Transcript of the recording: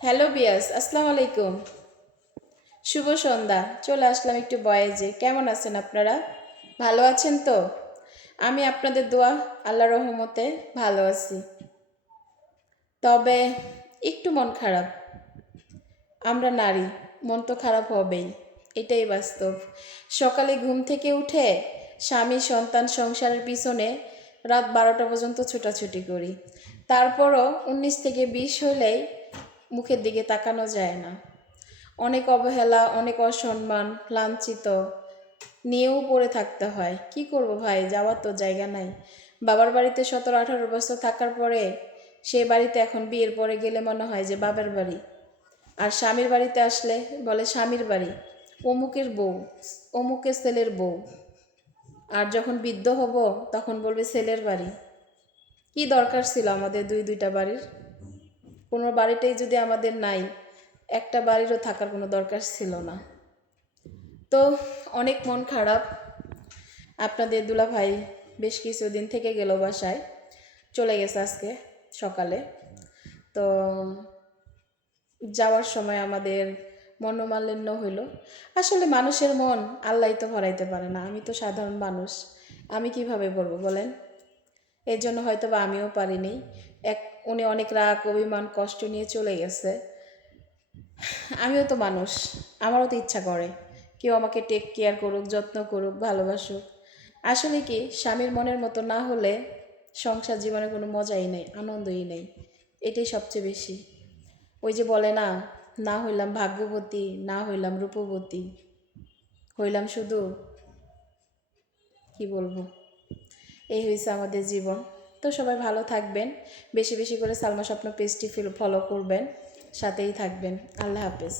Hello বিয়াস, আসসালামু আলাইকুম। শুভ সন্ধ্যা। চলে আসলাম একটু বয়েজে। কেমন আছেন আপনারা? ভালো আছেন তো? আমি আপনাদের দোয়া আল্লাহ রহমতে ভালো আছি। তবে একটু মন খারাপ। আমরা নারী, মন তো খারাপ হবেই, এটাই বাস্তব। সকালে ঘুম থেকে উঠে স্বামী সন্তান সংসারের পিছনে রাত 12টা পর্যন্ত ছোটাছুটি করি। তারপরও 19 থেকে 20 হলেই মুখের দিকে তাকানো যায় না। অনেক অবহেলা, অনেক অসম্মান, লাঞ্ছিত নিয়েও পড়ে থাকতে হয়। কি করব ভাই, যাওয়ার তো জায়গা নাই। বাবার বাড়িতে 17-18 বছর থাকার পরে সে বাড়িতে এখন বিয়ের পরে গেলে মনে হয় যে বাবার বাড়ি। আর স্বামীর বাড়িতে আসলে বলে স্বামীর বাড়ি, অমুকের বউ, অমুকের ছেলের বউ। আর যখন বৃদ্ধ হব তখন বলবে ছেলের বাড়ি। কি দরকার ছিল আমাদের দুইটা বাড়ির? কোনো বাড়িটাই যদি আমাদের নাই, একটা বাড়িরও থাকার কোনো দরকার ছিল না। তো অনেক মন খারাপ। আপনাদের দুলাভাই বেশ কিছুদিন থেকে গেল বাসায়, চলে গেছে আজকে সকালে। তো যাওয়ার সময় আমাদের মনোমালিন্য হইল। আসলে মানুষের মন আল্লাহই তো ভরাইতে পারে না। আমি তো সাধারণ মানুষ, আমি কিভাবে বলবো বলেন? এর জন্য হয়তো বা আমিও পারিনি। উনি অনেক রাগ, অভিমান, কষ্ট নিয়ে চলে গেছে। আমিও তো মানুষ, আমারও তো ইচ্ছা করে কেউ আমাকে টেক কেয়ার করুক, যত্ন করুক, ভালোবাসুক। আসলে কি, স্বামীর মনের মতো না হলে সংসার জীবনে কোনো মজাই নেই, আনন্দই নেই। এটাই সবচেয়ে বেশি। ওই যে বলে না, না হইলাম ভাগ্যবতী, না হইলাম রূপবতী, হইলাম শুধু, কি বলবো, এই হয়েছে আমাদের জীবন। তো সবাই ভালো থাকবেন, বেশি বেশি করে সালমা স্বপ্ন পেজটি ফলো করবেন, সাথেই থাকবেন। আল্লাহ হাফেজ।